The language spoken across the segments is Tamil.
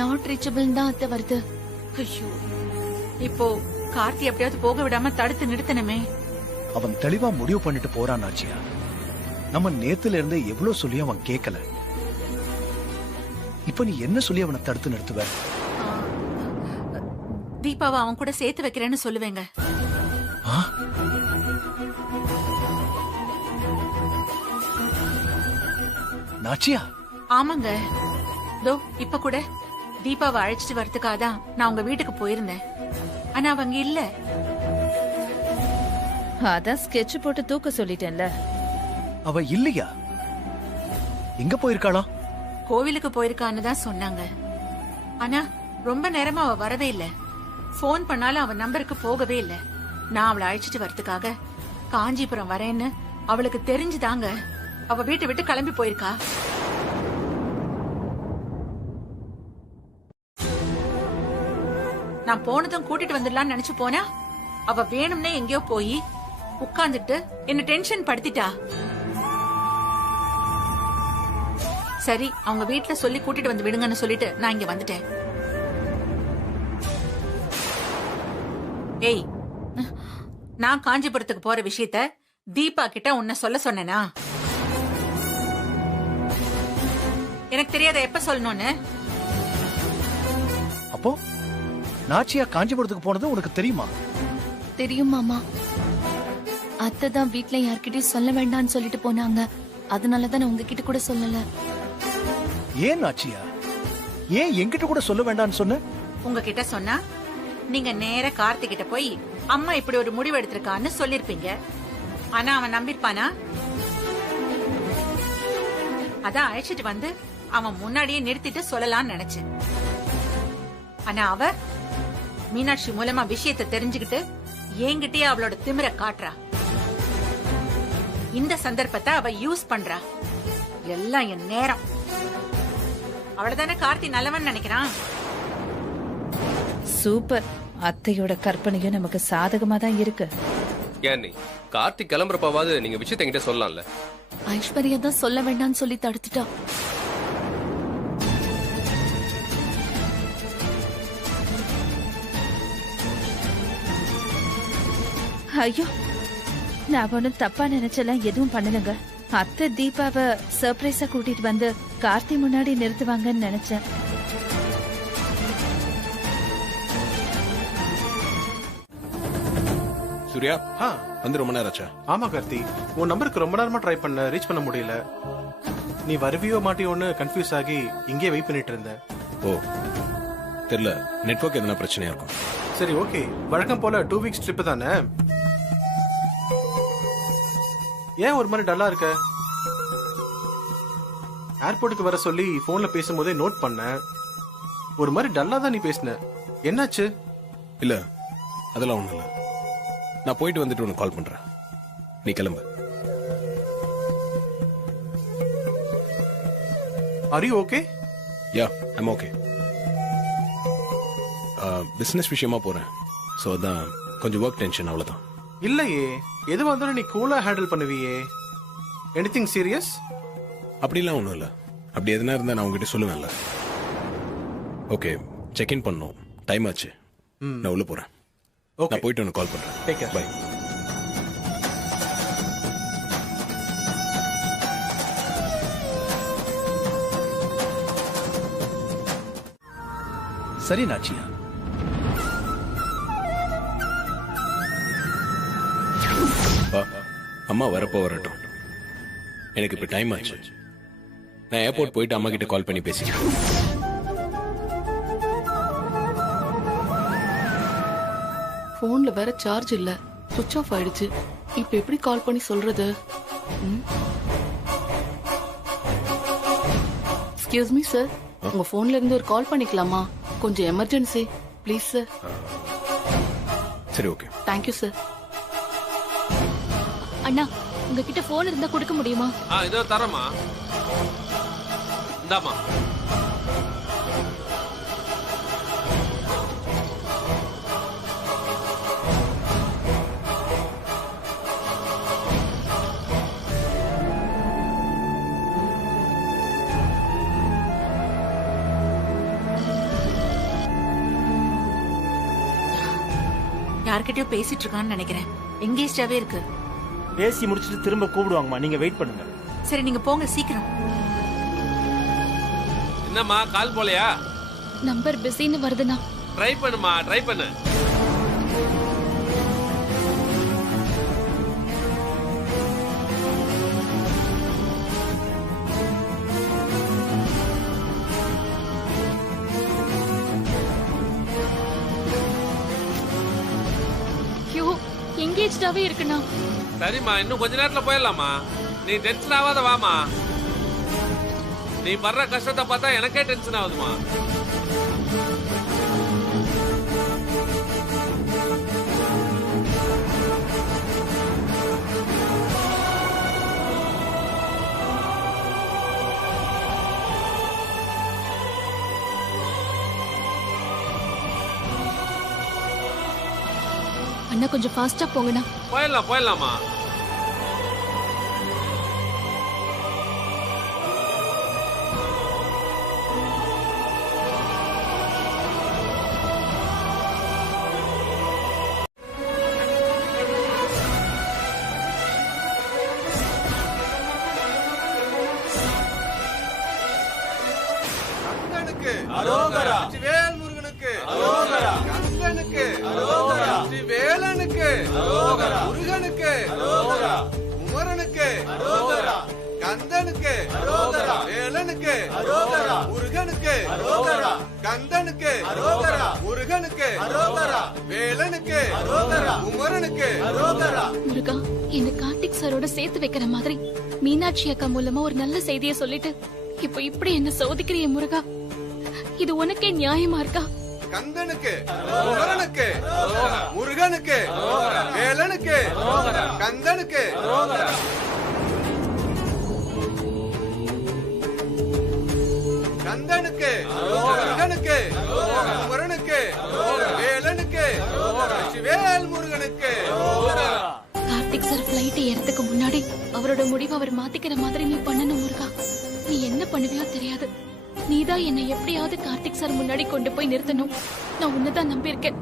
நாட் ரீச்சபிள் தான் அத்தை வருது. ஐயோ, இப்போ கார்த்தி எப்படியாவது போக விடாம தடுத்து நிறுத்தணுமே. அவன் தெளிவா முடிவு பண்ணிட்டு போறான் நாச்சியா. நம்ம நேத்துல இருந்து எவ்வளவு சொல்லி அவன் கேட்கல. இப்ப நீ என்ன சொல்லி அவனை தடுத்து நிறுத்துவ? தீபாவை அவன் கூட சேர்த்து வைக்கிறேன்னு சொல்லுவேங்க. நாச்சியா? ஆமாங்க. தோ இப்ப கூட தீபாவை அழைச்சிட்டு வரதுக்காதான் நான் உங்க வீட்டுக்கு போயிருந்தேன். ஆனா அவங்க இல்ல. அதான் ஸ்கெட்ச் போட்டு தூக்க சொல்லிட்டேன்ல. அவ இல்லையா? எங்க போயிருக்காளா? கோவிலுக்கு போயிருக்கான்னு தான் சொன்னாங்க. ஆனா ரொம்ப நேரமா அவ வரவே இல்ல. போன் பண்ணாலும் அவ நம்பருக்கு போகவே இல்ல. நான் அவளை அழைச்சிட்டு வரதுக்காக காஞ்சிபுரம் வரேன்னு அவளுக்கு தெரிஞ்சுதாங்க அவ வீட்டை விட்டு கிளம்பி போயிருக்கா. நான் போனதும் கூட்டிட்டு வந்துடலாம்னு நினைச்சு போனா அவ வேணும்னே எங்கேயோ போய் உட்கார்ந்துட்டு என்ன டென்ஷன் படுத்திட்டா. சரி, அவங்க வீட்டுல சொல்லி கூட்டிட்டு வந்து விடுங்கன்னு சொல்லிட்டு நான் இங்க வந்துட்டேன். ஏய், நான் காஞ்சிபுரத்துக்கு போற விஷயத்த தீபா கிட்ட உன்னை சொல்ல சொன்னேனா? எனக்கு தெரியாத எப்ப சொல்லணும்னு. அப்போ நாச்சியா காஞ்சிபுரத்துக்கு போனது உனக்கு தெரியுமா? தெரியும் மாமா. அத்தை தான் வீட்டுல யார்கிட்டயும் சொல்ல வேண்டாம்னு சொல்லிட்டு போனாங்க. அதனாலதான் நான் உங்ககிட்ட கூட சொல்லல. ஏன் நாச்சியா? ஏன் என்கிட்ட கூட சொல்ல வேண்டாம்னு சொன்ன? உங்ககிட்ட சொன்னா நீங்க நேர கார்த்திக் கிட்ட போய் அம்மா இப்படி ஒரு முடிவு எடுத்திருக்கான்னு சொல்லிருப்பீங்க. ஆனா அவன் நம்பிருப்பானா? அதான் அழைச்சிட்டு வந்து அவன் முன்னாடியே நிறுத்திட்டு சொல்லலாம்னு நினைச்சேன். ஆனா அவ மீனாட்சி மூலமா விஷயத்தை தெரிஞ்சுக்கிட்டு என்கிட்டயே அவளோட திமிர காட்டுறா. இந்த சந்தர்ப்பத்தை அவ யூஸ் பண்றா. எல்லாம் என் நேரம். அவளதானே கார்த்தி நல்லவன் நினைக்கிறான். சூப்பர். அத்தையோட கற்பனையும் நமக்கு சாதகமா தான் இருக்கு. ஏன் நீ கார்த்திக் கிளம்புறப்பாவது நீங்க விஷயத்த என்கிட்ட சொல்லலாம்ல? ஐஸ்வர்யா தான் சொல்ல வேண்டாம்னு சொல்லி தடுத்துட்டா. ஐயோ, நான் ஒன்னும் தப்பா நினைச்செல்லாம் எதுவும் பண்ணலங்க. அத்தை தீபாவை சர்ப்ரைஸா கூட்டிட்டு வந்து கார்த்தி முன்னாடி நிறுத்துவாங்கன்னு நினைச்சேன். சூர்யா, வந்து ரொம்ப நேரம் ஆச்சா? ஆமா கார்த்தி, உன் நம்பருக்கு ரொம்ப நேரமா ட்ரை பண்ண, ரீச் பண்ண முடியல. நீ வருவியோ மாட்டியோன்னு கன்ஃபியூஸ் ஆகி இங்கே வெயிட் பண்ணிட்டு இருந்தேன். ஓ, தெரியல, நெட்வொர்க் எதனா பிரச்சனையா இருக்கும். சரி, ஓகே. வழக்கம் போல 2 வீக்ஸ் ட்ரிப் தானே? ஏன் ஒரு மாதிரி டல்லா இருக்க? ஏர்போர்ட்டுக்கு வர சொல்லி போன்ல பேசும்போதே நோட் பண்ண. ஒரு மாதிரி டல்லா தான் நீ பேசின. என்னாச்சு? இல்ல, அதெல்லாம் ஒண்ணும் இல்ல. நான் போயிட்டு வந்துட்டு உனக்கு கால் பண்றேன். நீ கிளம்பு. Are you okay? Yeah, I'm okay. Business விஷயமா போறேன். சோ அதான் கொஞ்சம் ஒர்க் டென்ஷன், அவ்வளவுதான். இல்லையே, எது வந்தாலும் நீ கூலா ஹேண்டில் பண்ணுவியே. Anything serious? அப்படிலாம் ஒண்ணும் இல்ல. அப்படி எதுனா இருந்தா நான் உங்ககிட்ட சொல்லுவேன்ல. ஓகே, செக் இன் பண்ணணும். டைம் ஆச்சு. நான் உள்ள போறேன். நான் போயிட்டு உனக்கு கால் பண்றேன். Take care. பை. சரி நாச்சியா, அம்மா வரப்போ வரட்டும். எனக்கு இப்ப டைம் ஆச்சு. நான் ஏர்போர்ட் போயிட்டு அம்மா கிட்ட கால் பண்ணி பேசிக்கிறேன். போன்ல வேற சார்ஜ் இல்ல, சுவிட்ச் ஆஃப் ஆயிடுச்சு. இப்ப எப்படி கால் பண்ணி சொல்றது? எக்ஸ்கியூஸ் மீ சார், உங்க போன்ல இருந்து ஒரு கால் பண்ணிக்கலாமா? கொஞ்சம் எமர்ஜென்சி ப்ளீஸ் சார். சரி, ஓகே. Thank you sir. அண்ணா, உங்ககிட்ட போன் இருந்தா கொடுக்க முடியுமா? இதோ தரமா. இந்தாமா. யார்கிட்டயோ பேசிட்டு இருக்கான்னு நினைக்கிறேன். எங்கேஜாவே இருக்கு. பேசி முடிச்சிட்டு திரும்ப கூப்பிடுவாங்கம்மா, நீங்க வெயிட் பண்ணுங்க. சரி நீங்க போங்க சீக்கிரம். என்னம்மா கால் போலையா? நம்பர் பிஸின்னு வருதுண்ணா. ட்ரை பண்ணுமா, ட்ரை பண்ணு. ஐயோ, எங்கேஜ்டாவே இருக்குண்ணா. சரிம்மா, இன்னும் கொஞ்ச நேரத்துல போயிடலாமா. நீ டென்ஷன் ஆகாத வாமா. நீ படுற கஷ்டத்தை பார்த்தா எனக்கே டென்ஷன் ஆகுதுமா. அண்ணா கொஞ்சம் ஃபாஸ்டா போங்கண்ணா. போயிடலாம் போயிடலாமா. முருகா, என்ன கார்த்திக் சாரோட சேர்த்து வைக்கிற மாதிரி மீனாட்சி அக்கா மூலமா ஒரு நல்ல செய்தியை சொல்லிட்டு இப்போ இப்படி என்ன சோதிக்கிறிய முருகா? இது உனக்கே நியாயமா இருக்கா? கந்தனுக்கு, முருகனுக்கு, முருகனுக்கு, வேலனுக்கு, கந்தனுக்கு. கந்தனுக்கு, முருகனுக்கு, முருகனுக்கு, வேலனுக்கு, வேல் முருகனுக்கு. கார்த்திக் சார் பிளைட் ஏறதுக்கு முன்னாடி அவரோட முடிவை அவர் மாத்திக்கிற மாதிரி நீ பண்ணணும் முருகா. நீ என்ன பண்ணுவியோ தெரியாது. நீதான் என்னை எப்படியாவது கார்த்திக் சார் முன்னாடி கொண்டு போய் நிறுத்தணும். நான் உன்னதான் நம்பியிருக்கேன்.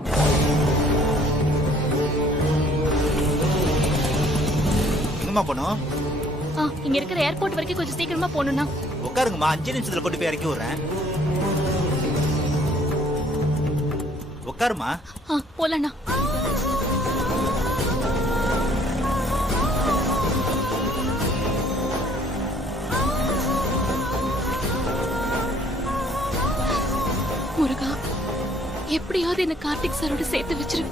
எங்கம்மா போனோம்? இங்க இருக்கிற ஏர்போர்ட் வரைக்கும் கொஞ்சம் சீக்கிரமா போகணும்னா. உட்காருங்கம்மா, 5 நிமிஷத்துல கொண்டு போய் இறக்கி விடுறேன். உட்காருமா. போலண்ணா. முருகா, எப்படியாவது என்ன கார்த்திக் சாரோட சேர்த்து வச்சிரு.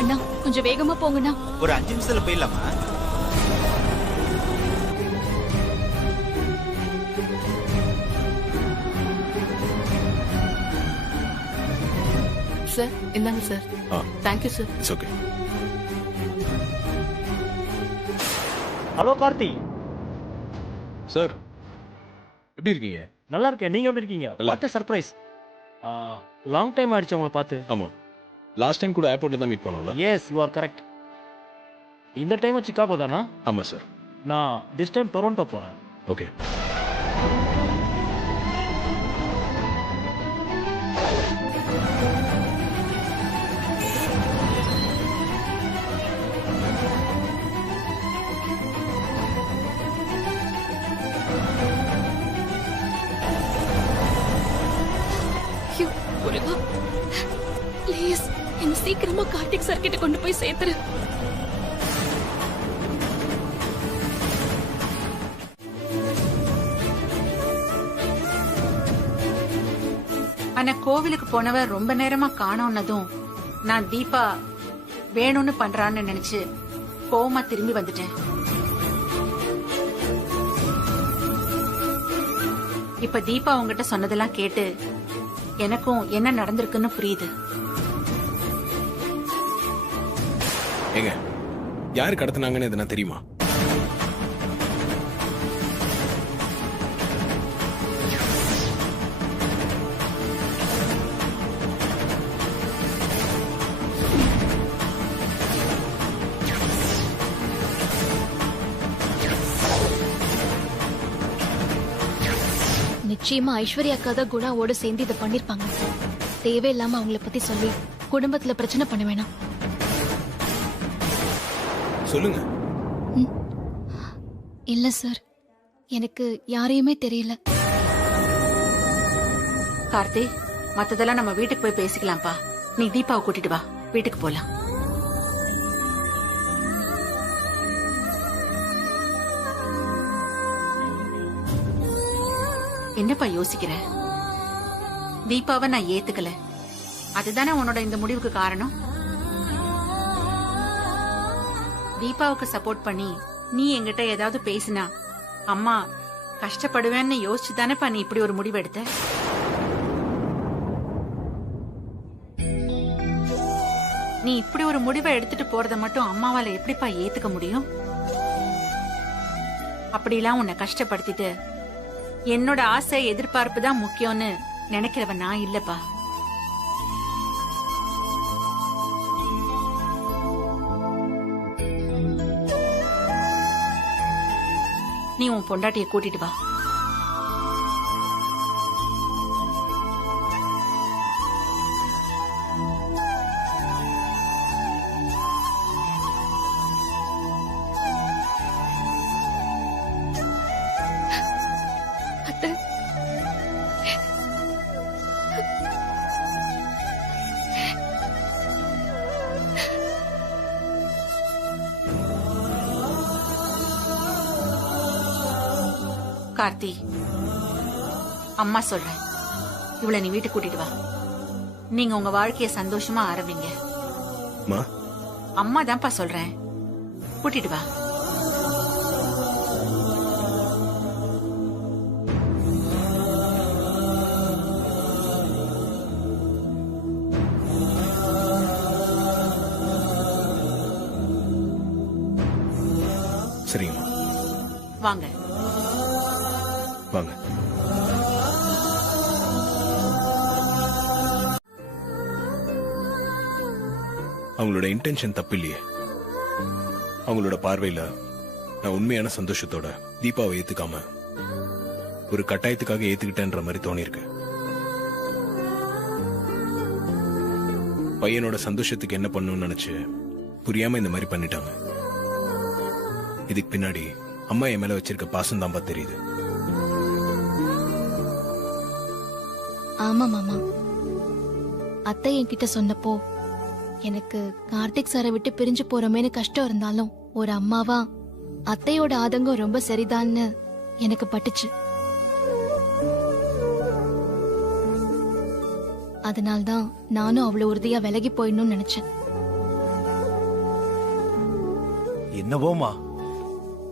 அண்ணா கொஞ்சம் வேகமா போங்கண்ணா. ஒரு 5 நிமிஷத்துல போயிடலாமா? சார் இந்தாங்க sir. Thank you sir. It's okay. Hello Karthi sir, எப்படி இருக்கீங்க? நல்லா இருக்கேன். நீங்க எப்படி இருக்கீங்க? What a surprise. Long time ஆயிடுச்சு உங்களை பார்த்து. ஆமா, லாஸ்ட் டைம் கூட ஏர்போர்ட்ல தான் மீட் பண்ணோம்ல. Yes, you are correct. இந்த டைம் சிக்காகோ தானா? ஆமா சார். நான் திஸ் டைம் டொரண்டோ போறேன். ஓகே. முருகா, ப்ளீஸ் என்ன சீக்கிரமா கார்த்திக் சார் கிட்ட கொண்டு போய் சேர்த்துரு. ஆனா கோவிலுக்கு போனவ ரொம்ப நேரமா காணோன்னதும் நான் தீபா வேணும்னு பண்றான்னு நினைச்சு கோவமா திரும்பி வந்துட்டேன். இப்ப தீபா உங்ககிட்ட சொன்னதெல்லாம் கேட்டு எனக்கும் என்ன நடந்திருக்குன்னு புரியுது. ஏங்க, யாரு கடத்தினாங்கன்னு எதுனா தெரியுமா? நிச்சயமா ஐஸ்வர்யா அக்கா தான் குணாவோட சேர்ந்து இதை பண்ணிருப்பாங்க. தேவையில்லாம அவங்கள பத்தி சொல்லி குடும்பத்துல பிரச்சனை பண்ண வேணாம். சொல்லுங்க. இல்ல சார், எனக்கு யாரையுமே தெரியல. கார்த்தி, மத்ததெல்லாம் நம்ம வீட்டுக்கு போய் பேசிக்கலாம்ப்பா. நீ தீபாவை கூட்டிட்டு வா, வீட்டுக்கு போலாம். என்னப்பா யோசிக்கிற? தீபாவை நான் ஏத்துக்கல, அதுதானே உன்னோட இந்த முடிவுக்கு காரணம். தீபாவுக்கு சப்போர்ட் பண்ணி நீ என்கிட்ட ஏதாவது பேசினா அம்மா கஷ்டப்படுவேன்னு யோசிச்சு தானேப்பா நீ இப்படி ஒரு முடிவு எடுத்த. நீ இப்படி ஒரு முடிவை எடுத்துட்டு போறத மட்டும் அம்மாவால எப்படிப்பா ஏத்துக்க முடியும்? அப்படிலாம் உன்னை கஷ்டப்படுத்திட்டு என்னோட ஆசை எதிர்பார்ப்பு தான் முக்கியம்னு நினைக்கிறவன் நான் இல்லப்பா. நீ உன் பொண்டாட்டிய கூட்டிட்டு வா. கார்த்தி, அம்மா சொல்றேன், இவளை நீ வீட்டுக்கு கூட்டிட்டு வா. நீங்க உங்க வாழ்க்கைய சந்தோஷமா ஆரம்பிங்க. அம்மா தான்ப்பா சொல்றேன், கூட்டிட்டு வா. சரிங்கம்மா, வாங்க வாங்க. அவங்களோட இன்டென்ஷன் தப்பு இல்லையே. அவங்களோட பார்வையில நான் உண்மையான சந்தோஷத்தோட தீபாவை ஏத்துக்காம ஒரு கட்டாயத்துக்காக ஏத்துக்கிட்டேன்ற மாதிரி தோணிருக்கு. பையனோட சந்தோஷத்துக்கு என்ன பண்ணணும்னு நினைச்சு புரியாம இந்த மாதிரி பண்ணிட்டாங்க. இதுக்கு பின்னாடி அம்மா என் மேல வச்சிருக்க பாசம் தான்பா தெரியுது. ஆமா மாமா, அத்தை என்கிட்ட சொன்னப்போ எனக்கு கார்த்திக் சாரை விட்டு பிரிஞ்சு போறோமேனு கஷ்டம் இருந்தாலும் ஒரு அம்மாவா அத்தையோட ஆதங்கம் ரொம்ப சரிதான்னு எனக்கு பட்டுச்சு. அதனால்தான் நானும் அவ்வளவு உறுதியா விலகி போயிடணும்னு நினைச்சேன். என்னவோமா,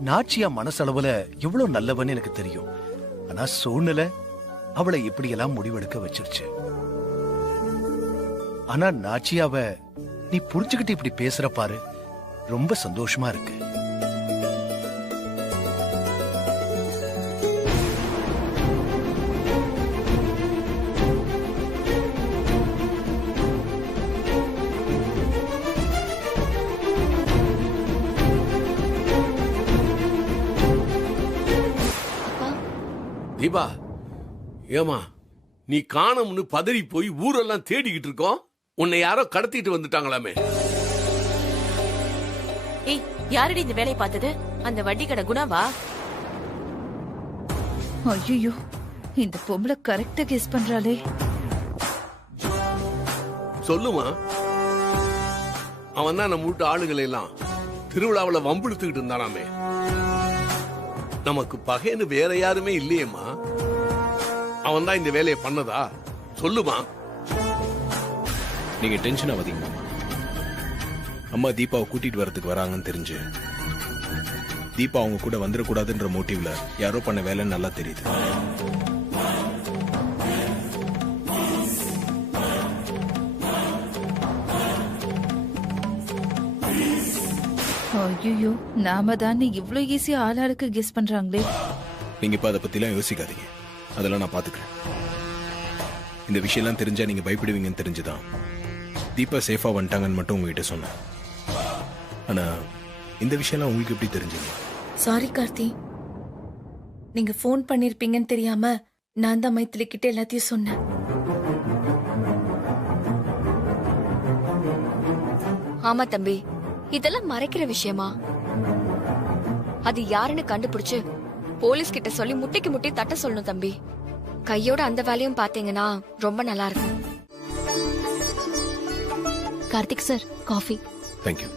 நாச்சியா மனசளவுல எவ்வளவு நல்லவன்னு எனக்கு தெரியும். ஆனா சூழ்நிலை அவளை இப்படியெல்லாம் முடிவெடுக்க வச்சிருச்சு. ஆனா நாச்சியாவ நீ புரிஞ்சுக்கிட்டு இப்படி பேசுற பாரு, ரொம்ப சந்தோஷமா இருக்கு. தீபா, ஏமா நீ காணோம்னு பதறி போய் ஊரெல்லாம் தேடிக்கிட்டு இருக்கோம். உன்னை யாரோ கடத்திட்டு வந்துட்டாங்களாமே. ஏய், யாரடி இந்த வேலையை பார்த்தது? அந்த வட்டி கடை குணாவா? ஐயோ, இந்த பொம்பளை கரெக்டா கெஸ் பண்றாளே. சொல்லுமா, அவன் தான் நம்ம வீட்டு ஆளுகளை எல்லாம் திருவிழாவில் வம்பிழுத்துக்கிட்டு இருந்தானாமே. நமக்கு பகைன்னு வேற யாருமே இல்லையேம்மா. அவன் தான் இந்த வேலையை பண்ணதா? சொல்லுமா. நீங்க டென்ஷன் ஆகாதீங்க. அம்மா தீபாவை கூட்டிட்டு வரதுக்கு வராங்கன்னு தெரிஞ்சு தீபா அவங்க கூட வந்துடக்கூடாதுன்ற மோட்டிவ்ல யாரோ பண்ண வேலைன்னு நல்லா தெரியுது. ஐயோ, நாம தான் இவ்ளோ ஈஸியா ஆளாளுக்கு கெஸ் பண்றாங்களே. நீங்க இப்ப அதை பத்தி எல்லாம் யோசிக்காதீங்க, அதெல்லாம் நான் பாத்துக்கிறேன். இந்த விஷயம்லாம் தெரிஞ்சா நீங்க பயப்படுவீங்கன்னு தெரிஞ்சுதான் தீபா சேஃபா வந்துட்டாங்கன்னு மட்டும் உங்ககிட்ட சொன்னேன். ஆனா இந்த விஷயம்லாம் உங்களுக்கு எப்படி தெரிஞ்சது? சாரி கார்த்தி, நீங்க ஃபோன் பண்ணிருப்பீங்கன்னு தெரியாம நான் தான் மைத்திலி கிட்ட எல்லாத்தையும் சொன்னேன். ஆமா தம்பி, இதெல்லாம் மறைக்கிற விஷயமா? அது யாருன்னு கண்டுபிடிச்சு போலீஸ் கிட்ட சொல்லி முட்டைக்கு முட்டி தட்ட சொல்லணும் தம்பி. கையோட அந்த வேலையும் பாத்தீங்கன்னா ரொம்ப நல்லா இருக்கும். Karthik sir, coffee. தேங்க்யூ.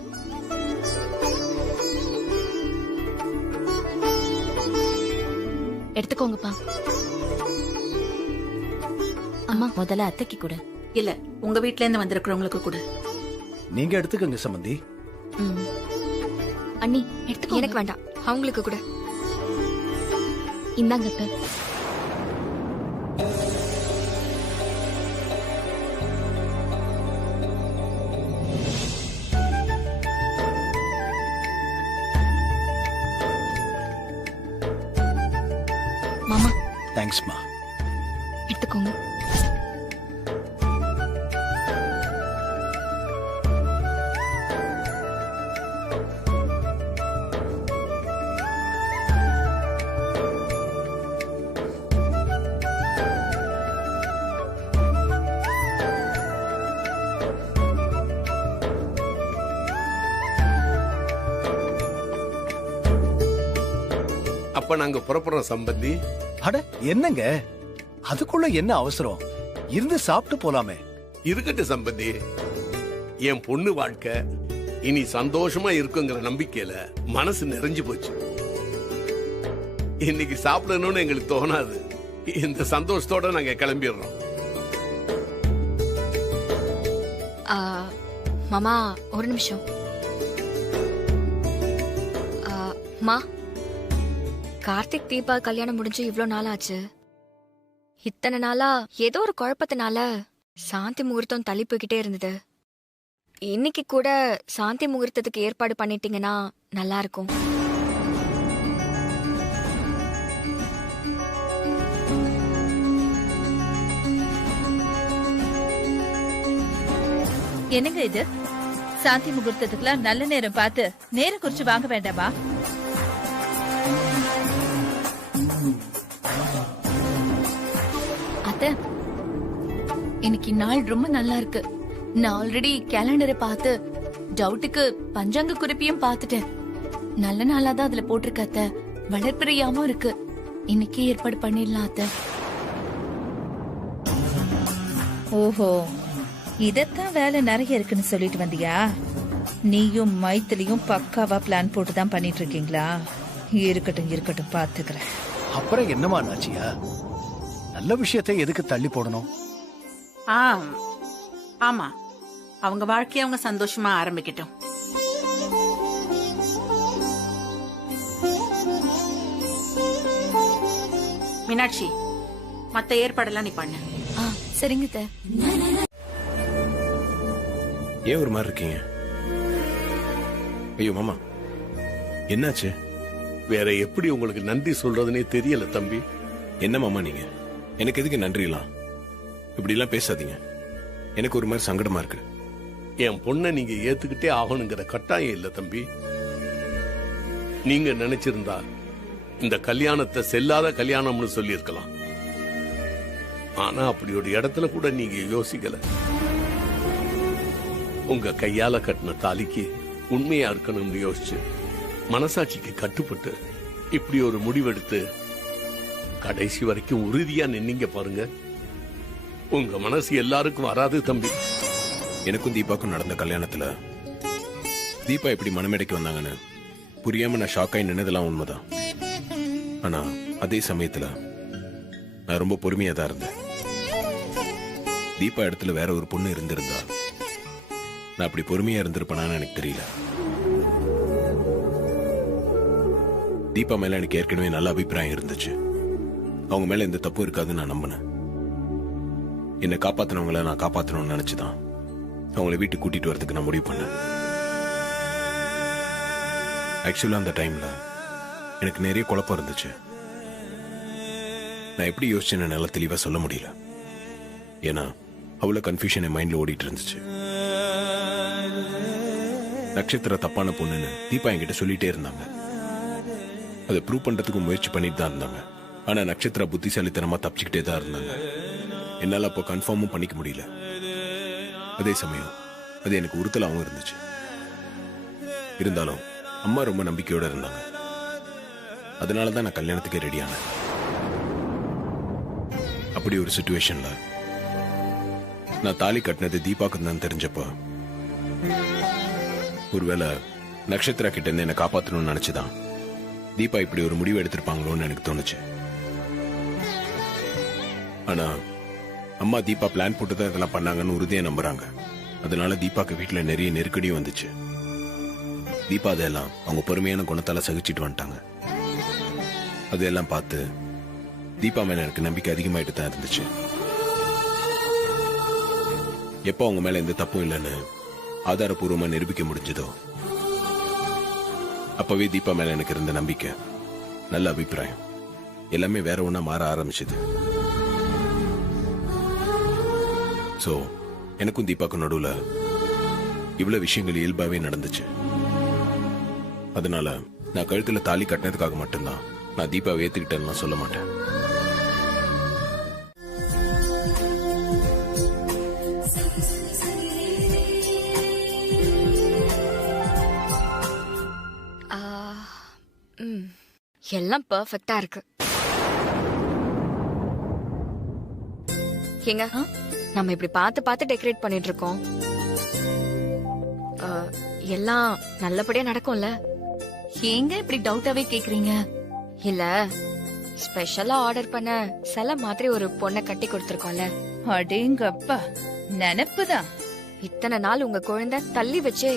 எடுத்துக்கோங்கப்பா. அம்மா முதல்ல அத்தைக்கு கூட. இல்ல, உங்க வீட்ல இருந்து வந்திருக்கிறவங்களுக்கு கூட. நீங்க எடுத்துக்கங்க சம்பந்தி. அண்ணி எடுத்துக்கோ. எனக்கு வேண்டாம், அவங்களுக்கு கூட. இந்தாங்க அத்தை. மாமா. தேங்க்ஸ்மா. எடுத்துக்கோங்க. அப்ப நாங்க புறப்படுறோம் சம்பந்தி. அட என்னங்க, அதுக்குள்ள என்ன அவசரம்? இருந்து சாப்பிட்டு போலாமே. இருக்கட்டும் சம்பந்தி, என் பொண்ணு வாழ்க்கை இனி சந்தோஷமா இருக்குங்கிற நம்பிக்கையில மனசு நிறைஞ்சு போச்சு. இன்னைக்கு சாப்பிடணும்னு எங்களுக்கு தோணாது. இந்த சந்தோஷத்தோட நாங்க கிளம்பிடுறோம். மாமா ஒரு நிமிஷம். மா, கார்த்திக் தீபா கல்யாணம் முடிஞ்சு இவ்ளோ நாள் ஆச்சு. இத்தனை நாளா ஏதோ ஒரு குழப்பத்தினால சாந்தி முகூர்த்தம் தள்ளி போய்கிட்டே இருந்தது. இன்னைக்கு கூட சாந்தி முகூர்த்தத்துக்கு ஏற்பாடு பண்ணிட்டீங்கன்னா நல்லா இருக்கும். என்னங்க இது? சாந்தி முகூர்த்தத்துக்குலாம் நல்ல நேரம் பார்த்து நேரம் குறிச்சு வாங்க வேண்டாமா? அத்தை, இன்னைக்கு நாள் ரொம்ப நல்லா இருக்கு. நான் ஆல்ரெடி கேலண்டரை பார்த்து டவுட்டுக்கு பஞ்சாங்க குறிப்பையும் பார்த்துட்டேன். நல்ல நாளா தான் அதுல போட்டிருக்க அத்தை. வளர்ப்பிறையாம இருக்கு. இன்னைக்கு ஏற்பாடு பண்ணிடலாம் அத்தை. ஓஹோ, இதத்தான் வேலை நிறைய இருக்குன்னு சொல்லிட்டு வந்தியா? நீயும் மைத்திலியும் பக்காவா பிளான் போட்டு தான் பண்ணிட்டு இருக்கீங்களா? இருக்கட்டும் இருக்கட்டும், பாத்துக்கிறேன். அப்புறம் என்னமா நாச்சியா, நல்ல விஷயத்தை எதுக்கு தள்ளி போடணும்? ஆமா, அவங்க வாழ்க்கைய அவங்க சந்தோஷமா ஆரம்பிக்கட்டும். மீனாட்சி, மத்த ஏற்பாடெல்லாம் நீ பண்ணு. சரிங்க அத்தை. ஏன் ஒரு மாதிரி இருக்கீங்க? ஐயோ மாமா, என்னாச்சு? வேற எப்படி உங்களுக்கு நன்றி சொல்றதுன்னே தெரியல தம்பி. என்ன மாமா நீங்க எனக்கு எதுக்கு நன்றிலாம்? இப்படி எல்லாம் பேசாதீங்க. எனக்கு ஒரு மாதிரி சங்கடமா இருக்கு. என் பொண்ணை நீங்க ஏத்துக்கிட்டே ஆகணுங்கிற கட்டாயம் இல்ல தம்பி. நீங்க நினைச்சிருந்தா இந்த கல்யாணத்தை செல்லாத கல்யாணம்னு சொல்லி இருக்கலாம். ஆனா அப்படி ஒரு இடத்துல கூட நீங்க யோசிக்கல. உங்க கையால கட்டின தாலிக்கு உண்மையா இருக்கணும்னு யோசிச்சு மனசாட்சிக்கு கட்டுப்பட்டு இப்படி ஒரு முடிவெடுத்து கடைசி வரைக்கும் உறுதியா நின்னீங்க பாருங்க. உங்க மனசு எல்லாருக்கும் வராது தம்பி. எனக்கும் தீபாக்கும் நடந்த கல்யாணத்துல தீபா எப்படி மனமேடைக்கு வந்தாங்கன்னு புரியாம நான் ஷாக் ஆகி நின்னதெல்லாம் உண்மைதான். ஆனா அதே சமயத்துல நான் ரொம்ப பொறுமையா தான் இருந்தேன். தீபா இடத்துல வேற ஒரு பொண்ணு இருந்திருந்தா நான் அப்படி பொறுமையா இருந்திருப்பேனான்னு எனக்கு தெரியல. தீபா மேல எனக்கு ஏற்கனவே நல்ல அபிப்பிராயம் இருந்துச்சு. அவங்க மேல எந்த தப்பு இருக்காதுன்னு நான் நம்பினேன். என்னை காப்பாத்தினவங்களை நான் காப்பாத்தணும்னு நினைச்சுதான் அவங்கள வீட்டுக்கு கூட்டிட்டு வரதுக்கு நான் முடிவு பண்ணேன். ஆக்சுவலா அந்த டைம்ல எனக்கு நிறைய குழப்பம் இருந்துச்சு. நான் எப்படி யோசிச்சேன்னு நல்லா தெளிவா சொல்ல முடியல. ஏன்னா அவ்வளவு கன்ஃபியூஷன் என் மைண்ட்ல ஓடிட்டு இருந்துச்சு. நட்சத்திர தப்பான பொண்ணுன்னு தீபா என்கிட்ட சொல்லிட்டே இருந்தாங்க. அதை ப்ரூவ் பண்றதுக்கு முயற்சி பண்ணிட்டு தான் இருந்தாங்க. ஆனா நட்சத்திரா புத்திசாலித்தனமா தப்பிச்சுக்கிட்டே தான் இருந்தாங்க. என்னால அப்போ கன்ஃபார்மும் பண்ணிக்க முடியல. அதே சமயம் அது எனக்கு உறுத்தலாகவும் இருந்துச்சு. இருந்தாலும் அம்மா ரொம்ப நம்பிக்கையோட இருந்தாங்க. அதனாலதான் நான் கல்யாணத்துக்கே ரெடியானேன். அப்படி ஒரு சிச்சுவேஷன்ல நான் தாலி கட்டினது தீபாக்கு தான் தெரிஞ்சப்ப ஒருவேளை நட்சத்திரா கிட்ட இருந்து என்னை காப்பாற்றணும்னு நினைச்சுதான் தீபா இப்படி ஒரு முடிவு எடுத்திருப்பாங்களோன்னு எனக்கு தோணுச்சு. ஆனா அம்மா தீபா பிளான் போட்டுதான் இதெல்லாம் பண்ணாங்கன்னு உறுதியா நம்புறாங்க. அதனால தீபாக்கு வீட்டுல நிறைய நெருக்கடியும் வந்துச்சு. தீபா அதெல்லாம் அவங்க பொறுமையான குணத்தால சகிச்சுட்டு வந்துட்டாங்க. அதையெல்லாம் பார்த்து தீபா மேல எனக்கு நம்பிக்கை அதிகமாயிட்டு தான் இருந்துச்சு. எப்போ அவங்க மேல எந்த தப்பும் இல்லைன்னு ஆதாரபூர்வமா நிரூபிக்க முடிஞ்சதோ அப்பவே தீபா மேல எனக்கு இருந்த நம்பிக்கை, நல்ல அபிப்பிராயம் எல்லாமே வேற ஒண்ணா மாற ஆரம்பிச்சது. சோ எனக்கும் தீபாக்கும் நடுவுல இவ்வளவு விஷயங்கள் இயல்பாவே நடந்துச்சு. அதனால நான் கழுத்துல தாலி கட்டினதுக்காக மட்டும்தான் நான் தீபாவை ஏத்துக்கிட்டேன்னு சொல்ல மாட்டேன். எல்லாம் பெர்ஃபெக்ட்டா இருக்கு. ஏங்க நம்ம இப்படி பார்த்து டெக்கரேட் பண்ணிட்டு இருக்கோம். எல்லாம் நல்லபடியா நடக்கும்ல? ஏங்க இப்படி டவுட்டாவே கேக்குறீங்க? இல்ல, ஸ்பெஷலா ஆர்டர் பண்ண சில மாதிரி ஒரு பொண்ணை கட்டி கொடுத்திருக்கோம்ல. அடேங்கப்பா, நினைப்புதான். இத்தனை நாள் உங்க குழந்தை தள்ளி வச்சே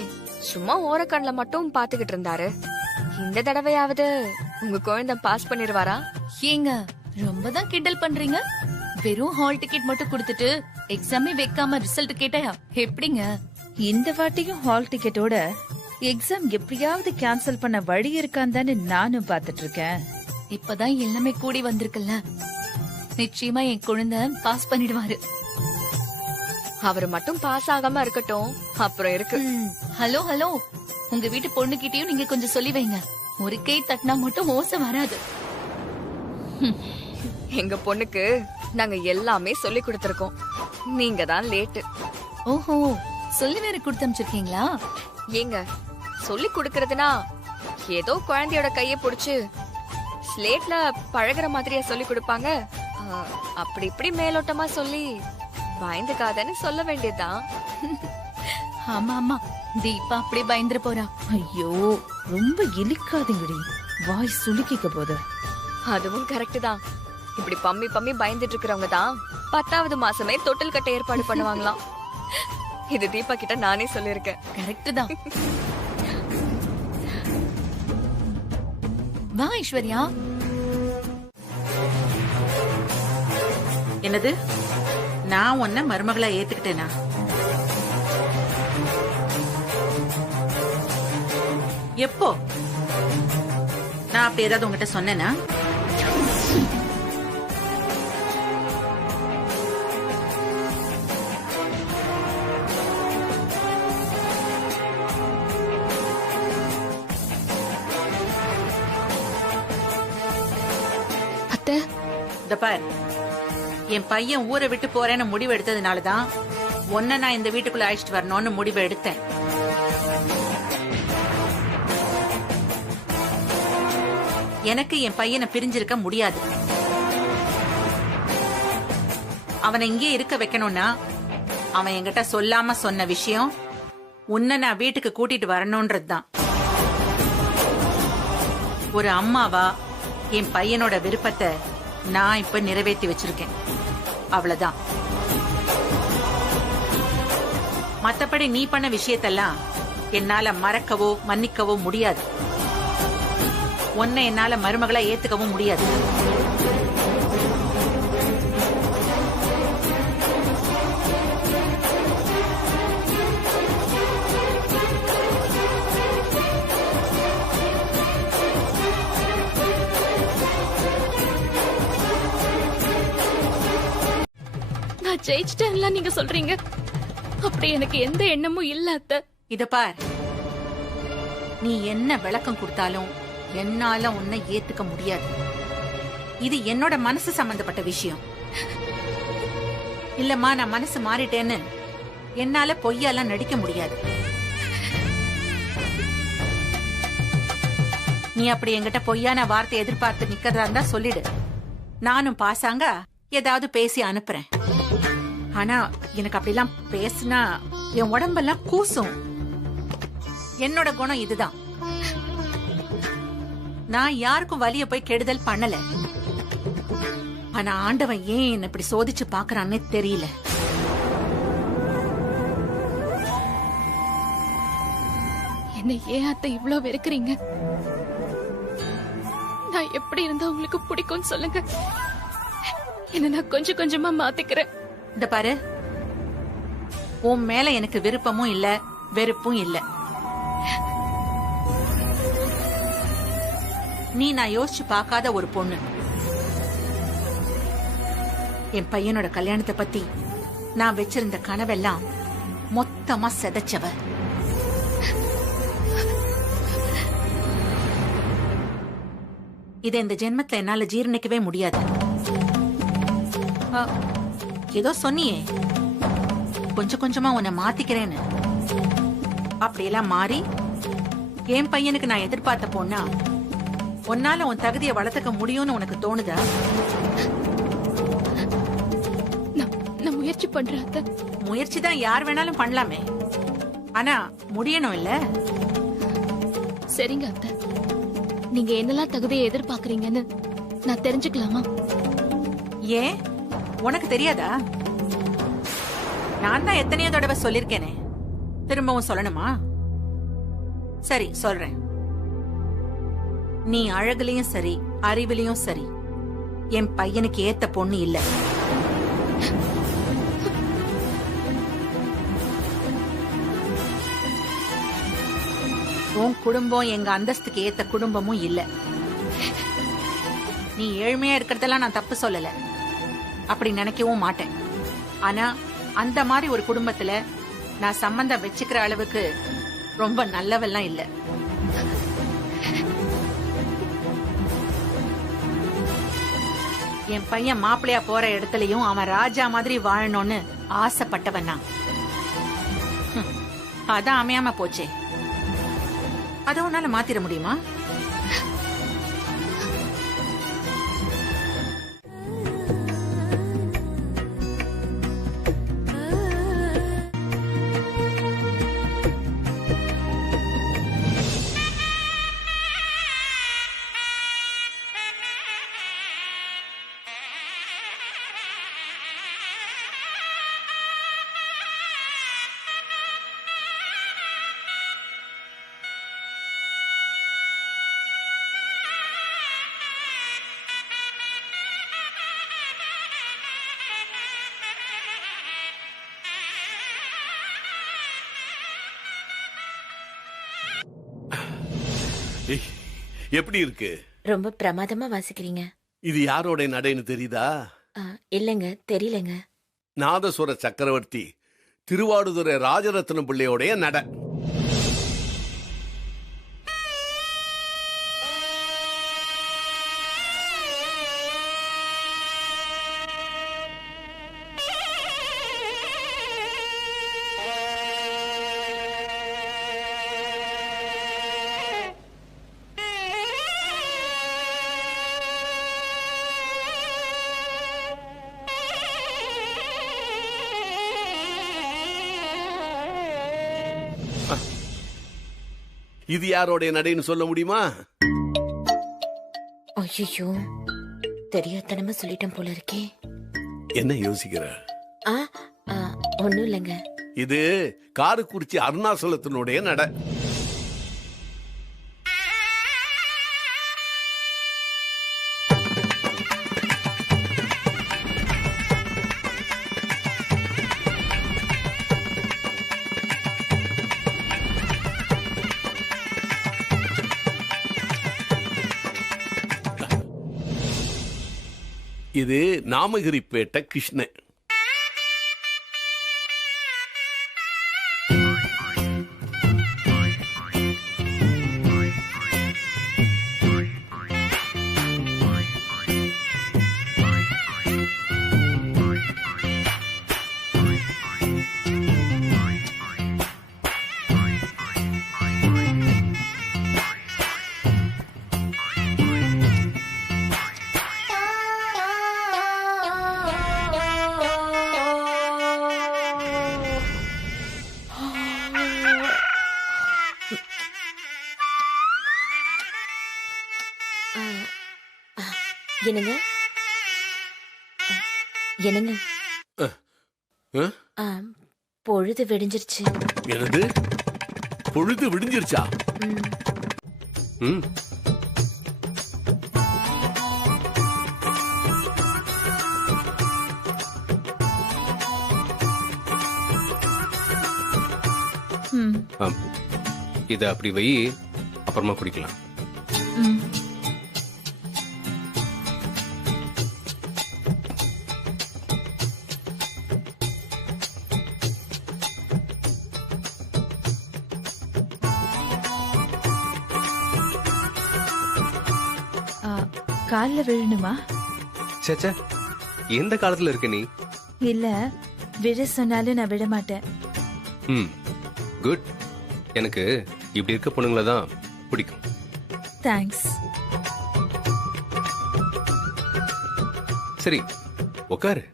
சும்மா ஓரக்கண்ல மட்டும் பாத்துக்கிட்டு இருந்தாரு. இந்த தடவையாவது உங்க குழந்தை பாஸ் பண்ணிடுவாரா? ஏங்க ரொம்ப தான் கிண்டல் பண்றீங்க. வெறும் ஹால் டிக்கெட் மட்டும் கொடுத்துட்டு எக்ஸாமே வைக்காம ரிசல்ட் கேட்டா எப்படிங்க? இந்த வாட்டியும் ஹால் டிக்கெட்டோட எக்ஸாம் எப்படியாவது கேன்சல் பண்ண வழி இருக்கான்னு தானே நானும் பாத்துட்டு இருக்கேன். இப்பதான் எல்லாமே கூடி வந்திருக்குல்ல, நிச்சயமா என் குழந்தை பாஸ் பண்ணிடுவாரு. அவரு மட்டும் பாஸ் ஆகாம இருக்கட்டும், அப்புறம் இருக்கு. ஹலோ ஹலோ, உங்க வீட்டு பொண்ணுகிட்டயும் நீங்க கொஞ்சம் சொல்லி வைங்க. ஒரு கை தட்டினா மட்டும் மோசம் வராது. எங்க பொண்ணுக்கு நாங்க எல்லாமே சொல்லி கொடுத்திருக்கோம். நீங்க தான் லேட்டு. ஓஹோ, சொல்லி வேற கொடுத்து அனுப்பிச்சிருக்கீங்களா? ஏங்க சொல்லி கொடுக்கறதுனா ஏதோ குழந்தையோட கைய புடிச்சு ஸ்லேட்ல பழகுற மாதிரியா சொல்லி கொடுப்பாங்க? அப்படி இப்படி மேலோட்டமா சொல்லி பயந்துக்காதன்னு சொல்ல வேண்டியதுதான். ஆமா ஆமா, தீபா அப்படி பயந்துரு போறா. ஐயோ, ரொம்ப இழிக்காதீங்கடி, வாய் சுளுக்கிக்க போது. அதுவும் கரெக்ட் தான். இப்படி பம்மி பயந்துட்டு இருக்கிறவங்க தான் 10வது மாசமே தொட்டில் கட்ட ஏற்பாடு பண்ணுவாங்களாம். இது தீபா கிட்ட நானே சொல்லிருக்கேன். கரெக்ட் தான். வா ஐஸ்வர்யா. என்னது, நான் உன்னை மருமகளா ஏத்துக்கிட்டேனா? எப்போ? நான் அப்படி ஏதாவது உங்ககிட்ட சொன்னேனா? அத்தை, இந்த பார், என் பையன் ஊரை விட்டு போறேன்னு முடிவு எடுத்ததுனாலதான் உன்னை நான் இந்த வீட்டுக்குள்ள அழைச்சிட்டு வரணும்னு முடிவு எடுத்தேன். எனக்கு என் பையனை பிரிஞ்சிருக்க முடியாது. அவனை இங்கே இருக்க வைக்கணும்னா அவன் என்கிட்ட சொல்லாம சொன்ன விஷயம் உன்னை நான் வீட்டுக்கு கூட்டிட்டு வரணும்ன்றதுதான். ஒரு அம்மாவா என் பையனோட விருப்பத்தை நான் இப்ப நிறைவேற்றி வச்சிருக்கேன், அவ்வளவுதான். மத்தபடி நீ பண்ண விஷயத்தெல்லாம் என்னால மறக்கவோ மன்னிக்கவோ முடியாது. உன்னை என்னால மருமகளா ஏத்துக்கவும் முடியாது. நான் ஜெயிச்சிட்டேன்லாம் நீங்க சொல்றீங்க. அப்படி எனக்கு எந்த எண்ணமும் இல்ல அத்தை. இத பார், நீ என்ன விளக்கம் கொடுத்தாலும் என்னால உன்னை ஏத்துக்க முடியாது. இது என்னோட மனசு சம்பந்தப்பட்ட விஷயம். இல்லம்மா, நான் மனசு மாறிட்டேன்னு என்னால பொய்யெல்லாம் நடிக்க முடியாது. நீ அப்படி என்கிட்ட பொய்யான வார்த்தை எதிர்பார்த்து நிக்கிறதா இருந்தா சொல்லிடு. நானும் பாசாங்க ஏதாவது பேசி அனுப்புறேன். ஆனா எனக்கு அப்படிலாம் பேசினா என் உடம்பெல்லாம் கூசும். என்னோட குணம் இதுதான். நான் யாருக்கும் வலிய போய் கெடுதல் பண்ணல. ஆனா ஆண்டவன் ஏன் என்ன இப்படி சோதிச்சு பாக்குறான்னு தெரியல. என்ன ஏன் அத்தை இவ்ளோ வெறுக்கிறீங்க? நான் எப்படி இருந்தா உங்களுக்கு பிடிக்கும்னு சொல்லுங்க. என்ன நான் கொஞ்சம் கொஞ்சமா மாத்திக்கிறேன். இந்த பாரு, உன் மேல எனக்கு விருப்பமும் இல்ல, வெறுப்பும் இல்ல. நீ நான் யோசிச்சு பார்க்காத ஒரு பொண்ணு. என் பையனோட கல்யாணத்தை பத்தி நான் வச்சிருந்த கனவெல்லாம் மொத்தமா செதைச்சவ. இதை இந்த ஜென்மத்துல என்னால ஜீரணிக்கவே முடியாது. ஏதோ சொன்னியே கொஞ்சம் கொஞ்சமா உன்னை மாத்திக்கிறேன்னு. அப்படியெல்லாம் மாறி என் பையனுக்கு நான் எதிர்பார்த்த போனா உன்னால உன் தகுதியை வளர்த்துக்க முடியும்னு உனக்கு தோணுதா? நான் முயற்சி பண்றேன். முயற்சி தான் யார் வேணாலும் பண்ணலாமே, ஆனா முடியணும் இல்ல? சரிங்க அத்தை, நீங்க என்னெல்லாம் தகுதியை எதிர்பார்க்கறீங்கன்னு நான் தெரிஞ்சுக்கலாமா? ஏன் உனக்கு தெரியாதா? நான் தான் எத்தனையோ தடவை சொல்லிருக்கேனே, திரும்பவும் சொல்லணுமா? சரி சொல்றேன். நீ அழகுலயும் சரி அறிவிலையும் சரி என் பையனுக்கு ஏத்த பொண்ணு இல்ல. உன் குடும்பம் எங்க அந்தஸ்துக்கு ஏத்த குடும்பமும் இல்ல. நீ ஏழ்மையா இருக்கிறதெல்லாம் நான் தப்பு சொல்லல, அப்படி நினைக்கவும் மாட்டேன். ஆனா அந்த மாதிரி ஒரு குடும்பத்துல நான் சம்பந்தம் வச்சுக்கிற அளவுக்கு ரொம்ப நல்லவெல்லாம் இல்ல. என் பையன் மாப்பிள்ளையா போற இடத்துலயும் அவன் ராஜா மாதிரி வாழணும்னு ஆசைப்பட்டவன் நான். அதான் அமையாம போச்சே. அத உன்னால மாத்திர முடியுமா? எப்படி இருக்கு? ரொம்ப பிரமாதமா வாசிக்கிறீங்க. இது யாரோட நடைன்னு தெரியுதா? இல்லங்க, தெரியலங்க. நாதசுர சக்கரவர்த்தி திருவாடுதுறை ராஜரத்ன பிள்ளையோடைய நட. இது யாரோடைய நடைன்னு சொல்ல முடியுமா? ஐயோ, தெரியாதனமா சொல்லிட்டேன் போல இருக்கே. என்ன யோசிக்கிற? ஒண்ணும் இல்லைங்க. இது காரைக்குறிச்சி அருணாசலத்தினுடைய நட. இது நாமகிரிப்பேட்டை கிருஷ்ணன். என்னங்க என்னங்க பொழுது விடிஞ்சிருச்சு. என்னது பொழுது விடிஞ்சிருச்சா? இத அப்படி வை, அப்புறமா குடிக்கலாம். கால்ல விழணுமா? சேச்சே, எந்த காலத்துல இருக்க நீ? இல்ல, விழ சொன்னாலும் நான் விட மாட்டேன். குட். எனக்கு இப்படி இருக்க பொண்ணுங்கள தான் பிடிக்கும். தேங்க்ஸ். சரி, உட்காரு.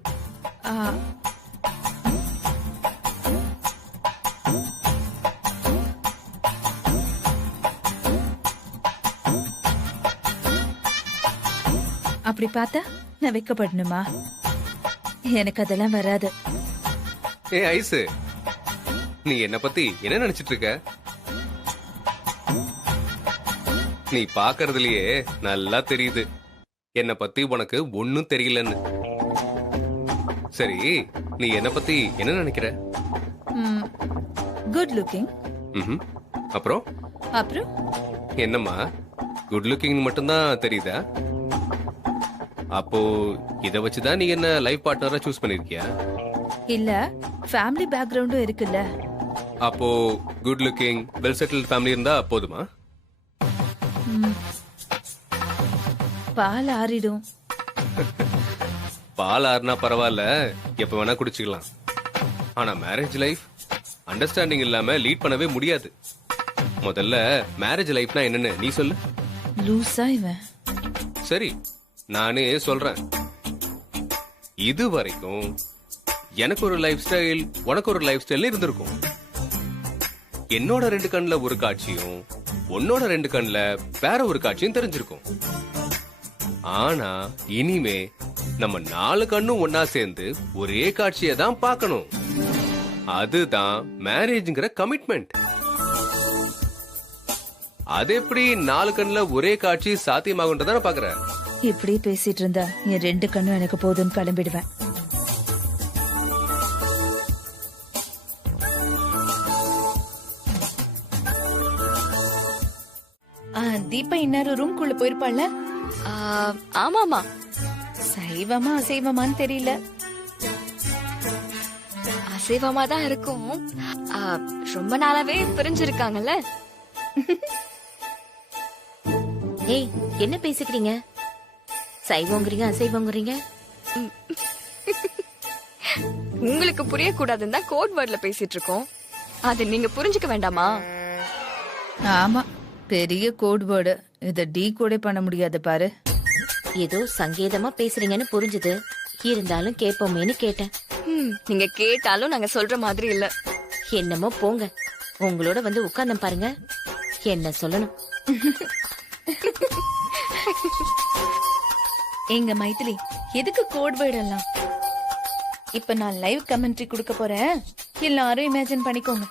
அப்படி பார்த்தா நான் வைக்கப்படணுமா? எனக்கு அதெல்லாம் வராது. ஏ ஐஸ், நீ என்ன பத்தி என்ன நினைச்சிட்டு இருக்க? நீ பாக்குறதுலயே நல்லா தெரியுது என்ன பத்தி உனக்கு ஒன்னும் தெரியலன்னு. சரி, நீ என்ன பத்தி என்ன நினைக்கிற? Good looking. அப்புறம் அப்புறம் என்னம்மா, குட் லுக்கிங் மட்டும்தான் தெரியுதா? அப்போ இத வச்சுதான் நீ என்ன லைஃப் பார்ட்னரா சூஸ் பண்ணிருக்கியா? இல்ல, ஃபேமிலி பேக்ரவுண்டும் இருக்குல்ல. அப்போ good looking, well settled family இருந்தா போதுமா? பால் ஆறிடும். பால் ஆறுனா பரவாயில்ல, எப்ப வேணா குடிச்சுக்கலாம். ஆனா மேரேஜ் லைஃப் அண்டர்ஸ்டாண்டிங் இல்லாம லீட் பண்ணவே முடியாது. முதல்ல மேரேஜ் லைஃப்னா என்னன்னு நீ சொல்லு. லூசா இவன். சரி, நானே சொல்றேன். இது வரைக்கும் எனக்கு ஒரு லைஃப் ஸ்டைல், உனக்கு ஒரு லைஃப் ஸ்டைல் இருந்திருக்கும். என்னோட 2 கண்ணுல ஒரு காட்சியும் உன்னோட 2 கண்ணுல வேற ஒரு காட்சியும் தெரிஞ்சிருக்கும். ஆனா இனிமே நம்ம 4 கண்ணும் ஒன்னா சேர்ந்து ஒரே காட்சியை தான் பார்க்கணும். அதுதான் மேரேஜ்ங்கிற கமிட்மெண்ட். அது எப்படி 4 கண்ணுல ஒரே காட்சி சாத்தியமாகுன்றதான பாக்குற? இப்படி பேசிட்டு இருந்தா என் 2 கண்ணும் எனக்கு போதும்னு கிளம்பிடுவேன். தீபா இன்னொரு ரூம்குள்ள போயிருப்பாள்ல? ஆமாமா. சைவமா அசைவமான்னு தெரியல. அசைவமா தான் இருக்கும். ரொம்ப நாளாவே பிரிஞ்சிருக்காங்கல்ல. ஏய், என்ன பேசிக்கிறீங்க? சைவங்கிறீங்க, அசைவங்கிறீங்க. உங்களுக்கு புரியக்கூடாதுன்னு தான் கோட் வேர்ட்ல பேசிட்டு இருக்கோம். அது நீங்க புரிஞ்சுக்க வேண்டாமா? ஆமா, பெரிய கோட் வேர்டு. இத டீ கூட பண்ண முடியாது பாரு. ஏதோ சங்கேதமா பேசுறீங்கன்னு புரிஞ்சுது. இருந்தாலும் கேட்போமேன்னு கேட்டேன். நீங்க கேட்டாலும் நாங்க சொல்ற மாதிரி இல்ல. என்னமோ போங்க. உங்களோட வந்து உட்கார்ந்து பாருங்க, என்ன சொல்லணும். எங்க மைத்திலி, எதுக்கு கோட் வேர்ட் எல்லாம்? இப்ப நான் லைவ் கமெண்ட்ரி கொடுக்க போறேன். எல்லாரும் இமேஜின் பண்ணிக்கோங்க.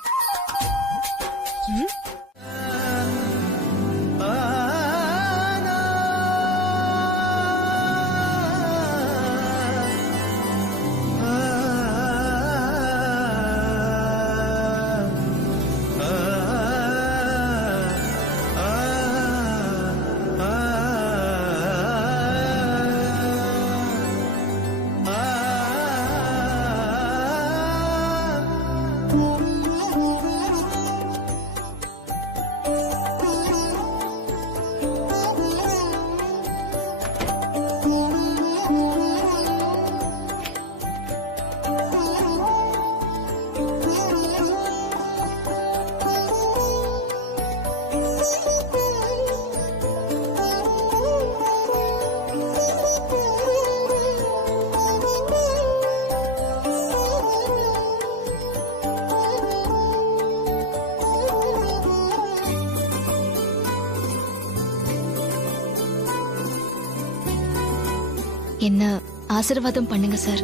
என்ன ஆசீர்வாதம் பண்ணுங்க சார்.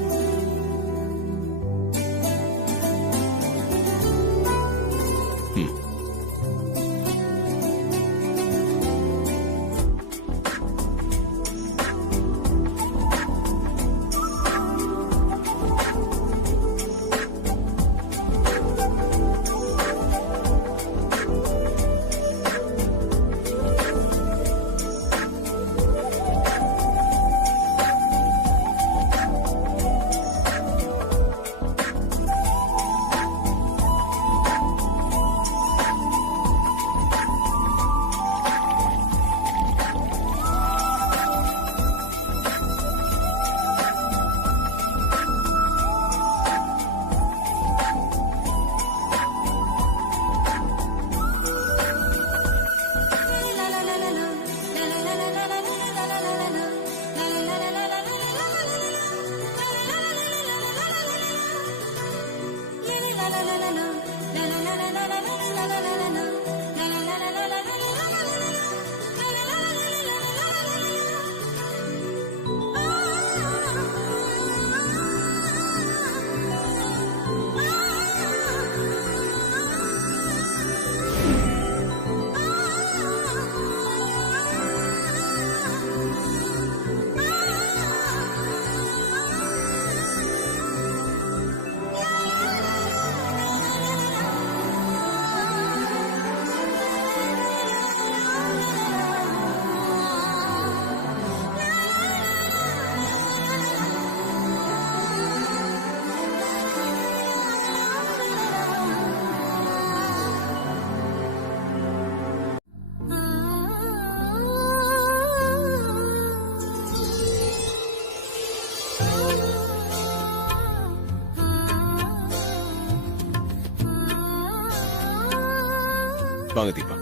வாங்க தீபா.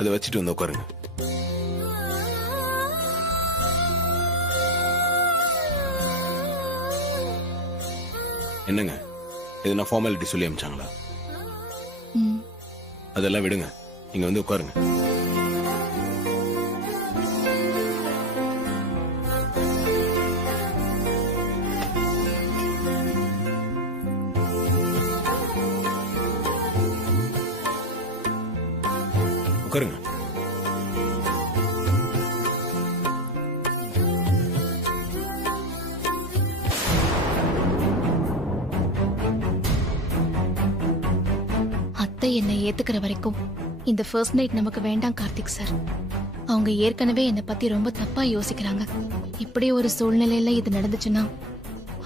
அதை வச்சுட்டு வந்து உட்காருங்க. என்னங்க எதுனா ஃபார்மாலிட்டி சொல்லி அமிச்சாங்களா? அதெல்லாம் விடுங்க, இங்க வந்து உட்காருங்க. உட்காருங்க. அத்தை என்னை ஏத்துக்கிற வரைக்கும் இந்த ஃபர்ஸ்ட் நைட் நமக்கு வேண்டாம் கார்த்திக் சார். அவங்க ஏற்கனவே என்னை பத்தி ரொம்ப தப்பா யோசிக்கிறாங்க. இப்படி ஒரு சூழ்நிலையில இது நடந்துச்சுன்னா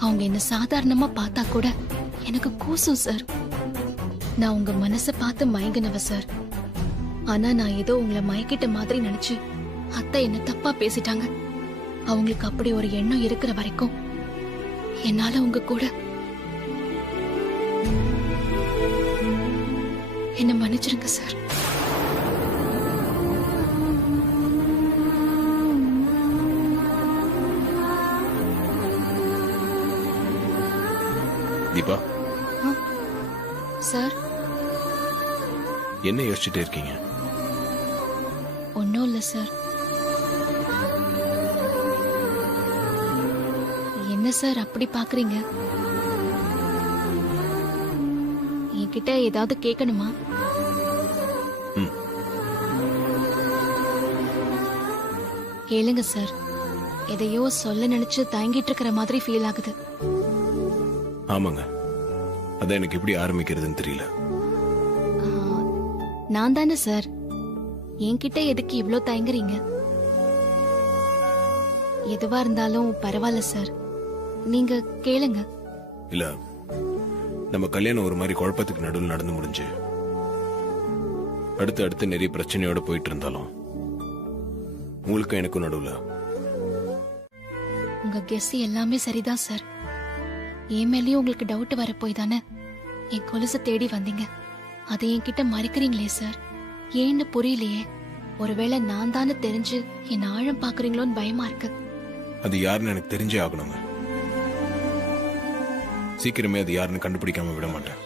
அவங்க என்ன சாதாரணமா பார்த்தா கூட எனக்கு கூசும் சார். நான் உங்க மனசை பார்த்து மயங்கினவ சார். ஆனா நான் ஏதோ உங்களை மயக்கிட்ட மாதிரி நினைச்சு அத்தை என்ன தப்பா பேசிட்டாங்க. அவங்களுக்கு அப்படி ஒரு எண்ணம் இருக்கிற வரைக்கும் என்னால உங்க கூட என்ன மன்னிச்சிருங்க சார். தீபா சார், என்ன யோசிச்சுட்டு இருக்கீங்க? ஒன்னும் இல்ல சார். என்ன சார் அப்படி பாக்குறீங்க? என்கிட்ட ஏதாவது கேட்கணுமா? கேளுங்க சார். எதையோ சொல்ல நினைச்சு தயங்கிட்டு இருக்கிற மாதிரி ஃபீல் ஆகுது. ஆமாங்க, அதான் எனக்கு எப்படி ஆரம்பிக்கிறதுன்னு தெரியல. நான் தானே சார். என்கிட்ட எதுக்கு இவ்ளோ தயங்குறீங்க? எதுவா இருந்தாலும் பரவாயில்ல சார், நீங்க கேளுங்க. இல்ல, நம்ம கல்யாணம் ஒரு மாதிரி குழப்பத்துக்கு நடுவில் நடந்து முடிஞ்சு அடுத்து நிறைய பிரச்சனையோட போயிட்டு இருந்தாலும் உங்களுக்கு எனக்கும் நடுவில் உங்க கெஸ் எல்லாமே சரிதான் சார். என் மேலயும் உங்களுக்கு டவுட் வர போய் தானே என் கொலுசை தேடி வந்தீங்க. அதை என்கிட்ட மறைக்கிறீங்களே சார், ஏன்னு புரியலையே. ஒருவேளை நான் தானே தெரிஞ்சு என் ஆழம் பாக்குறீங்களோன்னு பயமா இருக்கு. அது யாருன்னு எனக்கு தெரிஞ்சே ஆகணுங்க. சீக்கிரமே அது யாருன்னு கண்டுபிடிக்காம விட மாட்டேன்.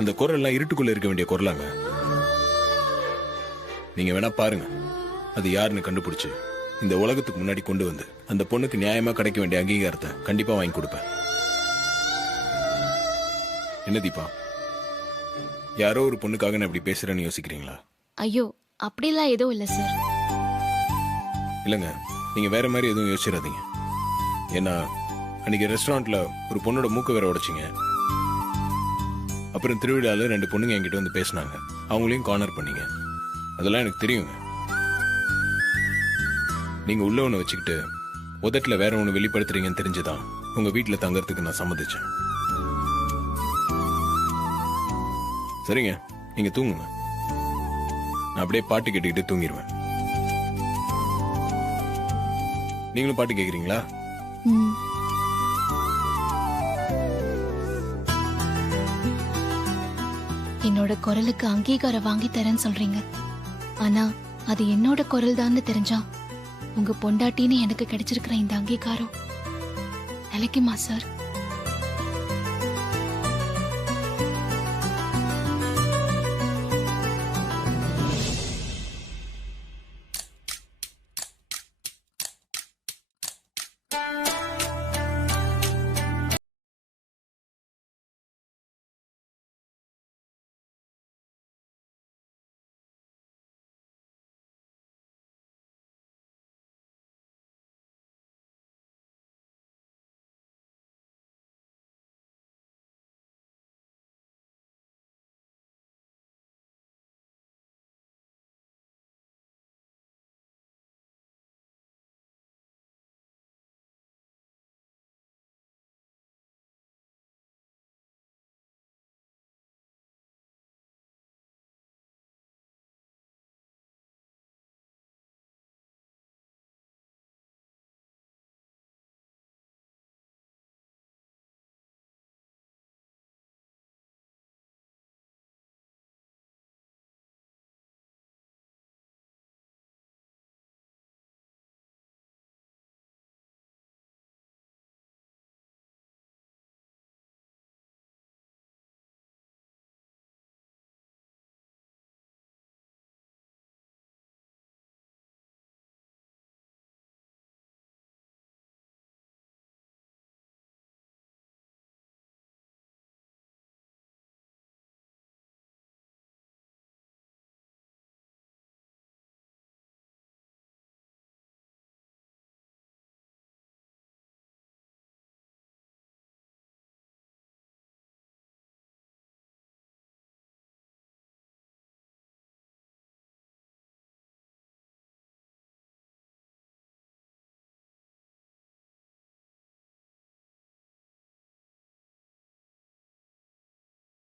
அந்த குரல்லாம் இருட்டுக்குள்ள இருக்க வேண்டிய குரலாங்க. நீங்க வேணா பாருங்க, அது யாருன்னு கண்டுபிடிச்சு இந்த உலகத்துக்கு முன்னாடி கொண்டு வந்து அந்த பொண்ணுக்கு நியாயமா கிடைக்க வேண்டிய அங்கீகாரத்தை கண்டிப்பா வாங்கி கொடுப்பேன். என்ன தீபா, யாரோ ஒரு பொண்ணுக்காக நான் இப்படி பேசுறேன்னு யோசிக்கிறீங்களா? ஐயோ, அப்படிலாம் எதுவும் இல்ல சார். இல்லைங்க, நீங்க வேற மாதிரி எதுவும் யோசிச்சிடாதீங்க. ஏன்னா அன்னைக்கு ரெஸ்டாரண்ட்ல ஒரு பொண்ணோட மூக்க வேற உடைச்சிங்க. அப்புறம் திருவிழால 2 பொண்ணுங்க என்கிட்ட வந்து பேசினாங்க, அவங்களையும் கார்னர் பண்ணீங்க. அதெல்லாம் எனக்கு தெரியுங்க. நீங்க உள்ள ஒண்ணு வச்சுக்கிட்டு உதட்டுல வேற ஒண்ணு வெளிப்படுத்துறீங்கன்னு தெரிஞ்சுதான் உங்க வீட்டுல தங்கறதுக்கு நான் சம்மதிச்சேன். சரிங்க, நீங்க தூங்குங்க. நான் அப்படியே பாட்டு கேட்டுக்கிட்டு தூங்கிடுவேன். நீங்களும் பாட்டு கேக்குறீங்களா? என்னோட குரலுக்கு அங்கீகாரம் வாங்கி தரேன்னு சொல்றீங்க. ஆனா அது என்னோட குரல் தான் தெரிஞ்சா உங்க பொண்டாட்டின்னு எனக்கு கிடைச்சிருக்கிற இந்த அங்கீகாரம் நிலைக்குமா சார்?